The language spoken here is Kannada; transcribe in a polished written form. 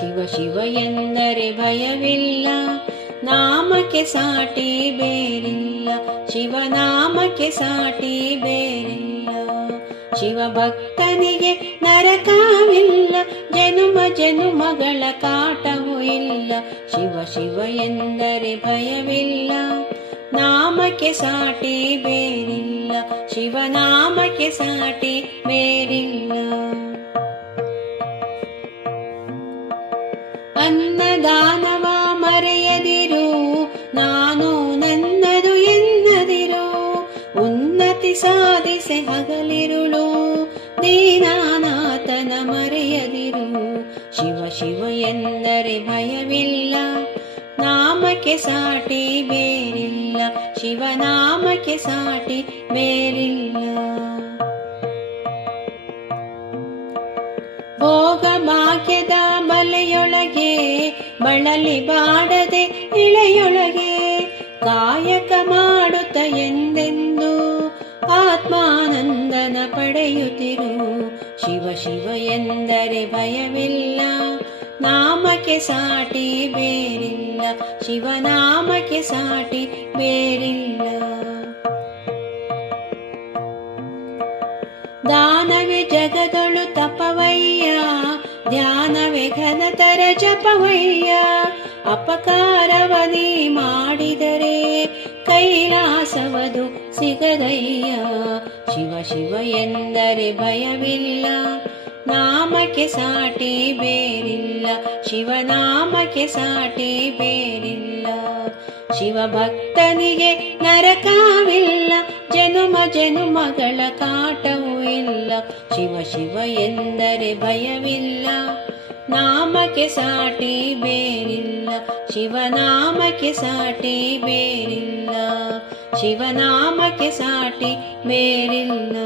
ಶಿವ ಶಿವ ಎಂದರೆ ಭಯವಿಲ್ಲ, ನಾಮಕ್ಕೆ ಸಾಟಿ ಬೇರಿಲ್ಲ. ಶಿವನಾಮಕ್ಕೆ ಸಾಟಿ ಬೇರಿಲ್ಲ. ಶಿವ ಭಕ್ತನಿಗೆ ನರಕವಿಲ್ಲ, ಜನುಮ ಜನುಮಗಳ ಕಾಟವೂ ಇಲ್ಲ. ಶಿವ ಶಿವ ಎಂದರೆ ಭಯವಿಲ್ಲ, ನಾಮಕ್ಕೆ ಸಾಟಿ ಬೇರಿಲ್ಲ. ಶಿವನಾಮಕ್ಕೆ ಸಾಟಿ ಬೇರಿಲ್ಲ. ಅನ್ನದಾನವ ಮರೆಯದಿರು, ನಾನು ನನ್ನದು ಎನ್ನದಿರು. ಉನ್ನತಿ ಸಾಧಿಸೆ ಹಗಲಿರುಳು, ದೀನಾನಾಥನ ಮರೆಯದಿರು. ಶಿವ ಶಿವ ಎಂದರೆ ಭಯವಿಲ್ಲ, ನಾಮಕ್ಕೆ ಸಾಟಿ ಬೇರಿಲ್ಲ. ಶಿವನಾಮಕ್ಕೆ ಸಾಟಿ ಬೇರಿಲ್ಲ. ಭೋಗ ಭಾಗ್ಯದ ಬಲೆಯೊಳಗೆ ಬಳಲಿ ಬಾಡದೆ ಇಳೆಯೊಳಗೆ, ಕಾಯಕ ಮಾಡುತ್ತ ಎಂದೆಂದು ಆತ್ಮಾನಂದನ ಪಡೆಯುತ್ತಿರು. ಶಿವ ಶಿವ ಎಂದರೆ ಭಯವಿಲ್ಲ, ನಾಮಕ್ಕೆ ಸಾಟಿ ಬೇರಿಲ್ಲ. ಶಿವನಾಮಕ್ಕೆ ಸಾಟಿ ಬೇರಿಲ್ಲ. ದಾನವೇ ಜಗದೊಳು ತಪವಯ್ಯ, ಧ್ಯಾನವೇ ಘನತರ ಜಪವಯ್ಯ. ಅಪಕಾರವನಿ ಮಾಡಿದರೆ ಕೈಲಾಸವದು ಸಿಗದಯ್ಯ. ಶಿವ ಶಿವ ಎಂದರೆ ಭಯವಿಲ್ಲ, ನಾಮಕ್ಕೆ ಸಾಟಿ ಬೇರಿಲ್ಲ. ಶಿವನಾಮಕ್ಕೆ ಸಾಟಿ ಬೇರಿಲ್ಲ. ಶಿವ ಭಕ್ತನಿಗೆ ನರಕವಿಲ್ಲ, ಜನುಮ ಜನುಮಗಳ ಕಾಟವೂ ಇಲ್ಲ. ಶಿವ ಶಿವ ಎಂದರೆ ಭಯವಿಲ್ಲ, ನಾಮಕ್ಕೆ ಸಾಟಿ ಬೇರಿಲ್ಲ. ಶಿವನಾಮಕ್ಕೆ ಸಾಟಿ ಬೇರಿಲ್ಲ. ಶಿವನಾಮಕ್ಕೆ ಸಾಟಿ ಬೇರಿಲ್ಲ.